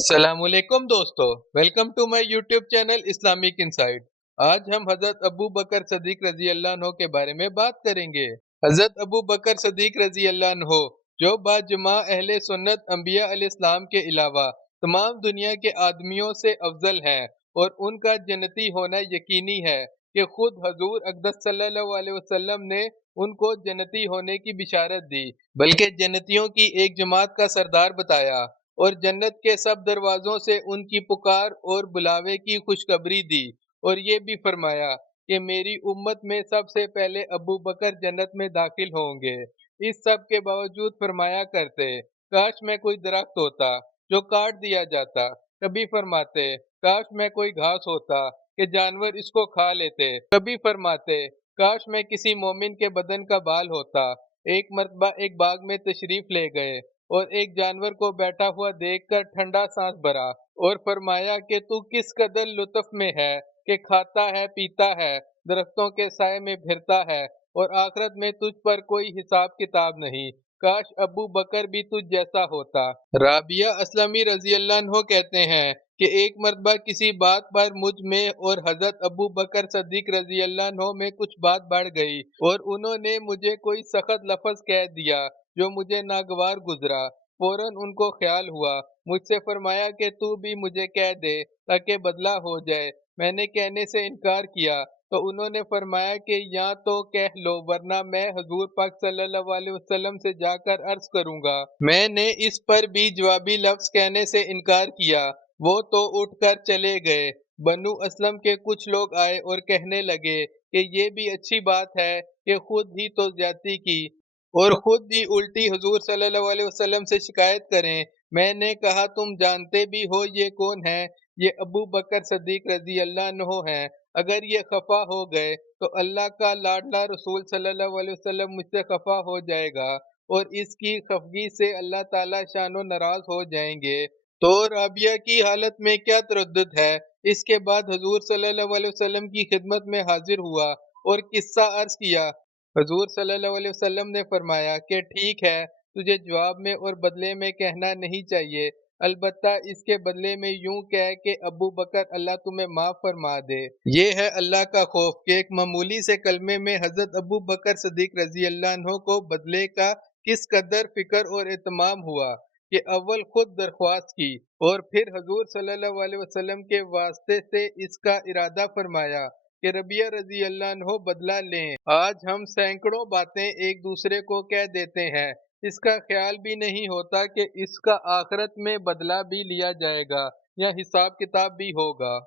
अस्सलाम वालेकुम दोस्तों, welcome to my YouTube channel Islamic insight. आज हम हजरत अबू बकर सदीक रजी अल्लाह अन्हो के बारे में बात करेंगे। हजरत अबू बकर सदीक रजी अल्लाह अन्हो जो बाजमा अहले सुन्नत अंबिया अलैहिस्सलाम के अलावा तमाम दुनिया के आदमियों से अफजल हैं और उनका जन्नती होना यकीनी है कि खुद हजूर अक़दस सल्लल्लाहु अलैहि वसल्लम ने उनको जन्नती होने की बिशारत दी, बल्कि जन्नतियों की एक जमात का सरदार बताया और जन्नत के सब दरवाजों से उनकी पुकार और बुलावे की खुशखबरी दी और ये भी फरमाया कि मेरी उम्मत में सबसे पहले अबू बकर जन्नत में दाखिल होंगे। इस सब के बावजूद फरमाया करते, काश मैं कोई दरख्त होता जो काट दिया जाता। कभी फरमाते, काश मैं कोई घास होता कि जानवर इसको खा लेते। कभी फरमाते, काश मैं किसी मोमिन के बदन का बाल होता। एक मर्तबा एक बाग में तशरीफ ले गए और एक जानवर को बैठा हुआ देखकर ठंडा सांस भरा और फरमाया कि तू किस कदर लुत्फ में है कि खाता है, पीता है, दरख्तों के साए में फिरता है और आखिरत में तुझ पर कोई हिसाब किताब नहीं। काश अबू बकर भी तुझ जैसा होता। राबिया असलमी रजी अल्लाह अन्हो कहते हैं कि एक मर्तबा किसी बात पर मुझ में और हजरत अबू बकर सद्दीक रजी अल्लाह अन्हो में कुछ बात बढ़ गई और उन्होंने मुझे कोई सख्त लफ्ज कह दिया जो मुझे नागवार गुजरा। फौरन उनको ख्याल हुआ, मुझसे फरमाया कि तू भी मुझे कह दे ताकि बदला हो जाए। मैंने कहने से इनकार किया तो उन्होंने फरमाया कि या तो कह लो वरना मैं हजूर पाक सल्लल्लाहु अलैहि वसल्लम से जाकर अर्ज करूंगा। मैंने इस पर भी जवाबी लफ्ज कहने से इनकार किया। वो तो उठकर चले गए। बनु असलम के कुछ लोग आए और कहने लगे कि ये भी अच्छी बात है कि खुद ही तो ज्यादती की और खुद ही उल्टी हुजूर सल्लल्लाहु अलैहि वसल्लम से शिकायत करें। मैंने कहा तुम जानते भी हो ये कौन है? ये अबू बकर सद्दीक रजी अल्लाह अन्हो हैं। अगर ये खफा हो गए तो अल्लाह का लाडला रसूल सल्लल्लाहु अलैहि वसल्लम मुझसे खफा हो जाएगा और इसकी खफगी से अल्लाह ताला शानो नाराज हो जाएंगे। तो राबिया की हालत में क्या तरद्दुद है? इसके बाद हुजूर सल्लल्लाहु अलैहि वसल्लम की खिदमत में हाजिर हुआ और किस्सा अर्ज किया। हजूर सल्लल्लाहु अलैहि वसल्लम ने फरमाया कि ठीक है, तुझे जवाब में और बदले में कहना नहीं चाहिए, अलबत्ता इसके बदले में यूं कह कि अबू बकर अल्लाह तुम्हें माफ फरमा दे। ये है अल्लाह का खौफ कि एक मामूली से कलमे में हजरत अबू बकर सदीक रजी अल्लाह अन्हो को बदले का किस कदर फिक्र और एहतमाम हुआ कि अव्वल खुद दरख्वास्त की और फिर हजूर सल्लल्लाहु अलैहि वसल्लम के वास्ते से इसका इरादा फरमाया कि रबिया रजी अल्लाह अन्हो बदला लें। आज हम सैकड़ों बातें एक दूसरे को कह देते हैं, इसका ख्याल भी नहीं होता कि इसका आखिरत में बदला भी लिया जाएगा या हिसाब किताब भी होगा।